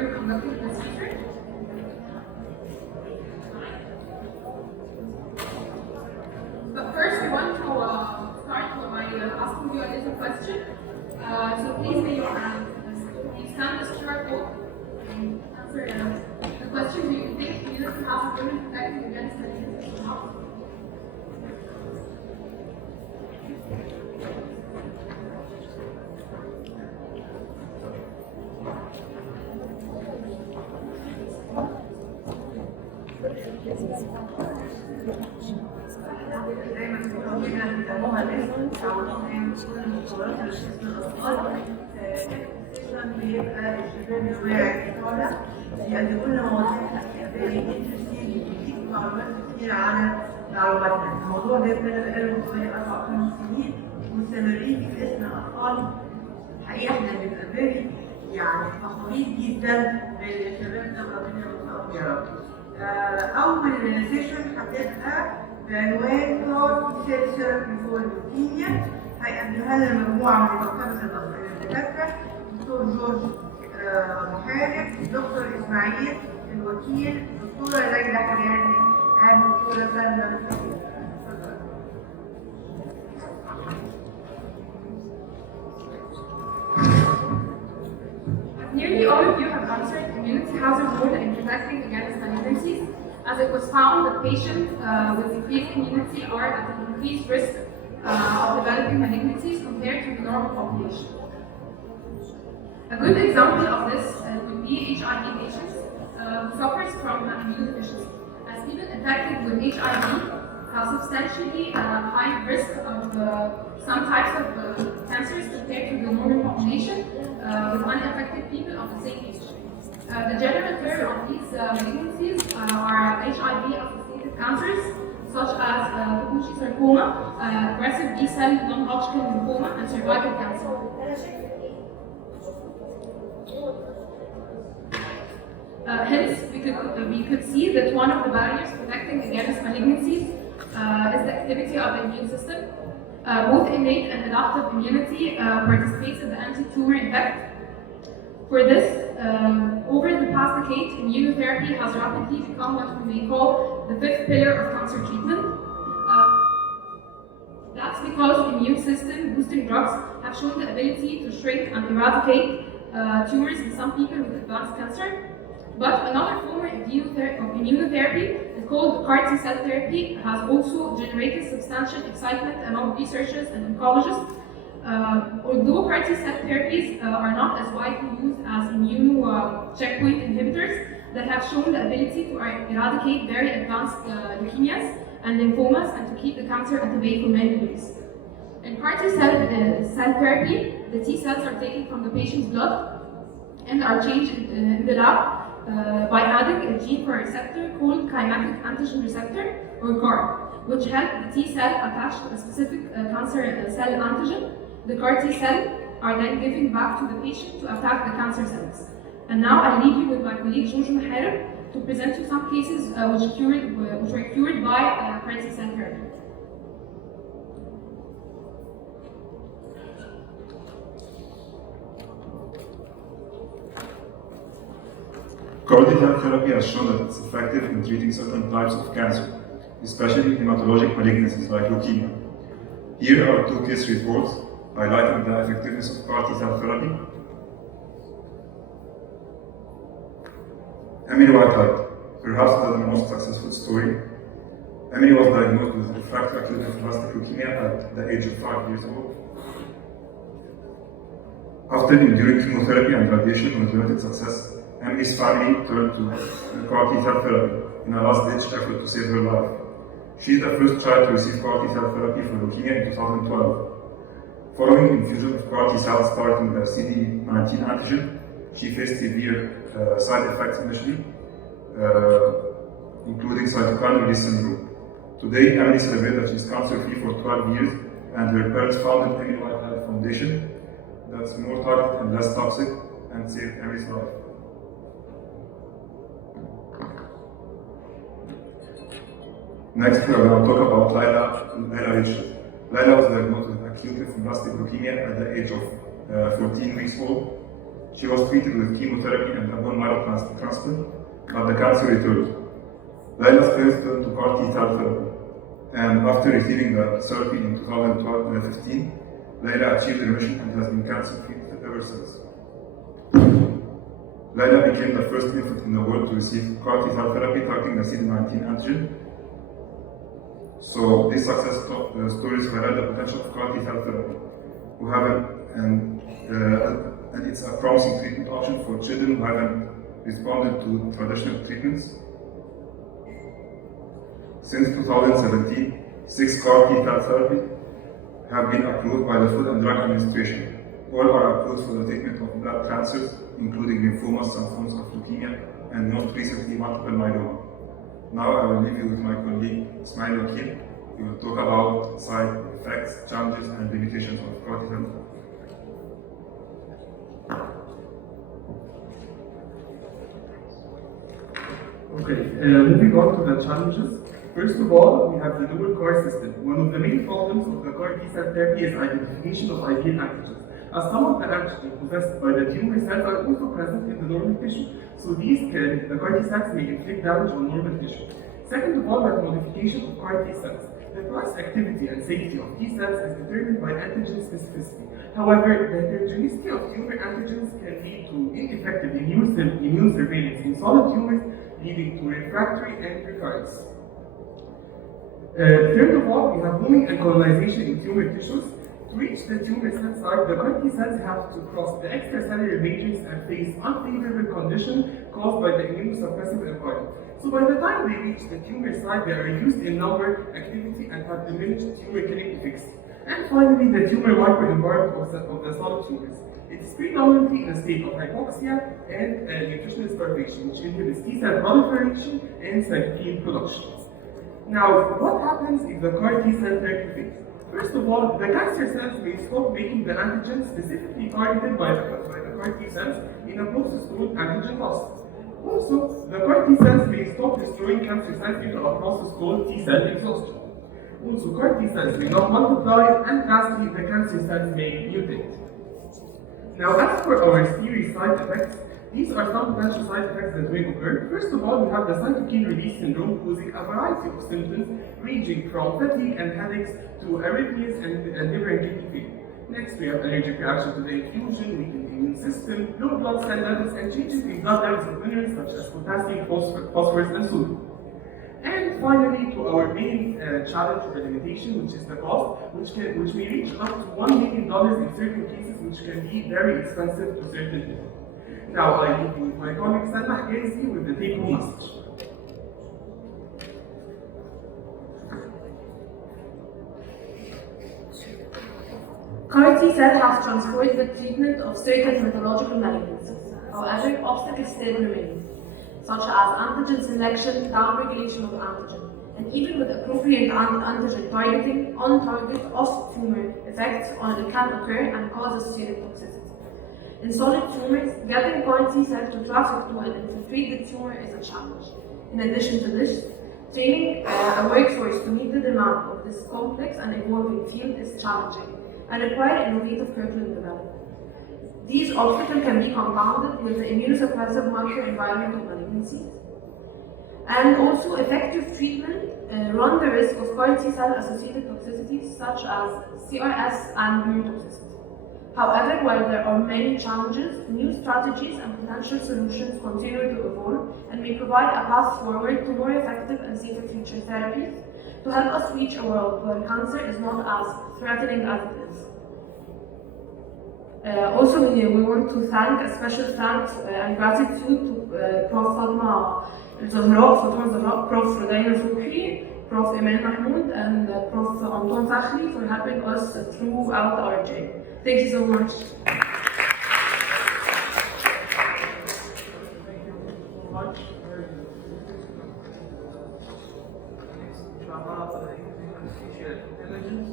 were conducting this research? But first, we want to start by asking you a little question. So please, may you scan this QR code and answer the question. Do you think community has been protecting against malignancy or not? دايما بنقول بيسموها ليست او مقارنات لجسم الاطفال. بيبقى الشباب الواعي طالع يقدموا لنا مواضيع استقباليه انترستينج بتديك معلومات كتير على معلوماتنا. الموضوع ده ابتدى بقاله حوالي 4 سنين مستمرين في اسم الاطفال. الحقيقه احنا بنبقى فيري فخورين جدا بالشباب ده وربنا يوفقهم يا رب. اول سيشن هتبقى بعنوان كارت سيل ثيرابي فور لوكيميا. هيقدمها لنا مجموعه من مكتبه الدكاتره، دكتور جورج محارب، دكتور اسماعيل الوكيل، دكتوره ليلى حجازي، دكتوره سلمى. Nearly all of you have answered community hazard more than protecting against malignancies, as it was found that patients with decreased immunity are at an increased risk of developing malignancies compared to the normal population. A good example of this would be HIV patients who suffers from immunodeficiency, as people infected with HIV have substantially high risk of some types of cancers compared to the normal population with unaffected people of the same age. The general term of these malignancies are HIV-associated cancers, such as Kaposi sarcoma, aggressive B-cell non-Hodgkin lymphoma, and cervical cancer. Hence, we could see that one of the barriers protecting against malignancies is the activity of the immune system. Both innate and adaptive immunity participates in the anti-tumor effect. For this, over the past decade, immunotherapy has rapidly become what we may call the fifth pillar of cancer treatment. That's because immune system boosting drugs have shown the ability to shrink and eradicate tumors in some people with advanced cancer. But another form of immunotherapy is called CAR T-cell therapy, has also generated substantial excitement among researchers and oncologists. Although CAR T-cell therapies are not as widely used as checkpoint inhibitors that have shown the ability to eradicate very advanced leukemias and lymphomas and to keep the cancer at bay for many years. In CAR T-cell therapy, the T-cells are taken from the patient's blood and are changed in the lab by adding a gene for a receptor called kinetic antigen receptor, or CAR, which helps the T-cell attach to a specific cancer cell antigen. The CAR T-cell are then given back to the patient to attack the cancer cells. And now I leave you with my colleague George Mohareb to present you some cases which were cured by CAR T-cell therapy. CAR T-cell therapy has shown that it's effective in treating certain types of cancer, especially hematologic malignancies like leukemia. Here are 2 case reports highlighting the effectiveness of CAR T-cell therapy. Emily Whitehead, perhaps the most successful story. Emily was diagnosed with refractory acute lymphoblastic leukemia at the age of 5 years old. After enduring chemotherapy and radiation with limited success, Emily's family turned to CAR T-cell therapy in a last-ditch effort to save her life. She is the first child to receive CAR T-cell therapy for leukemia in 2012. Following infusion of CAR T-cells targeting the CD19 antigen, she faced severe side effects initially, including cytokine release syndrome. Today, Emily celebrates that she is cancer-free for 12 years, and her parents founded Emily Whitehead Foundation that's more targeted and less toxic and saved Emily's life. Next, we are going to talk about Laila Hegazy. Laila was diagnosed with acute lymphoblastic leukemia at the age of 14 weeks old. She was treated with chemotherapy and a bone marrow transplant, but the cancer returned. Laila's parents turned to CAR T-cell therapy, and after receiving the therapy in 2015, Laila achieved remission and has been cancer-free ever since. Laila became the first infant in the world to receive CAR T-cell therapy targeting the CD19 antigen. So these success stories highlight the potential of CAR T-cell therapy, and it's a promising treatment option for children who haven't responded to traditional treatments. Since 2017, 6 CAR T-cell therapies have been approved by the Food and Drug Administration. All are approved for the treatment of blood cancers, including lymphomas, some forms of leukemia, and most recently multiple myeloma. Now I will leave you with my colleague Ismail Elwakeel. He will talk about side effects, challenges, and limitations of CAR T-cell therapy. Okay, moving on to the challenges. First of all, we have the dual CAR system. One of the main problems of the CAR T-cell therapy is identification of ideal antigens, as some of the antigens possessed by the tumor cells are also present in the normal tissue. So the CAR T-cells may inflict damage on normal tissue. Second of all, we have modification of CAR T-cells. The cross activity and safety of T-cells is determined by antigen specificity. However, the heterogeneity of tumor antigens can lead to ineffective immune surveillance in solid tumors, leading to refractory and recurrence. Third of all, we have homing and colonization in tumor tissues. To reach the tumor cell site, the CAR T cells have to cross the extracellular matrix and face unfavorable conditions caused by the immunosuppressive environment. So by the time they reach the tumor site, they are reduced in number, activity, and have diminished tumor killing efficacy. And finally, the tumor microenvironment of the solid tumors. It is predominantly in a state of hypoxia and nutritional starvation, which inhibits T-cell proliferation and cytokine production. Now, what happens if the CAR T-cell therapy fails? First of all, the cancer cells may stop making the antigen specifically targeted by the CAR T-cells in a process called antigen loss. Also, the CAR T-cells may stop destroying cancer cells in a process called T-cell exhaustion. Also, CAR T-cells may not multiply, and lastly, the cancer cells may mutate. Now, as for our serious side effects, these are some potential side effects that may occur. First of all, we have the cytokine release syndrome causing a variety of symptoms ranging from fatigue and headaches to arrhythmias and liver and kidney failure. Next, we have allergic reaction to the infusion, weakened immune system, low blood cell levels, and changes in blood levels of minerals such as potassium, phosphorus, and sodium. And finally, to our main challenge or limitation, which is the cost, which may reach up to $1 million in certain cases, which can be very expensive to certain people. Now I leave you with my colleague Salma Hegazy with the take-home message. CAR T-cell has transformed the treatment of certain hematological malignancies. However, obstacles still remain, such as antigen selection, downregulation of antigen, and even with appropriate antigen targeting, on-target off-tumor effects can occur and causes serious toxicity. In solid tumors, getting CAR T-cells to traffic to and infiltrate the tumor is a challenge. In addition to this, training a workforce to meet the demand of this complex and evolving field is challenging and require innovative curriculum development. These obstacles can be compounded with the immunosuppressive microenvironment of malignancies. And also, effective treatment run the risk of CAR T-cell associated toxicities such as CRS and neurotoxicity. However, while there are many challenges, new strategies and potential solutions continue to evolve and may provide a path forward to more effective and safer future therapies to help us reach a world where cancer is not as threatening as it is. Also, we want to thank a special thanks and gratitude to Prof. Fatema, Prof. Rodina, Prof. Eman, Mahmoud, and Prof. Antoine Fakhry for helping us throughout our journey. Thank you so much. Intelligence.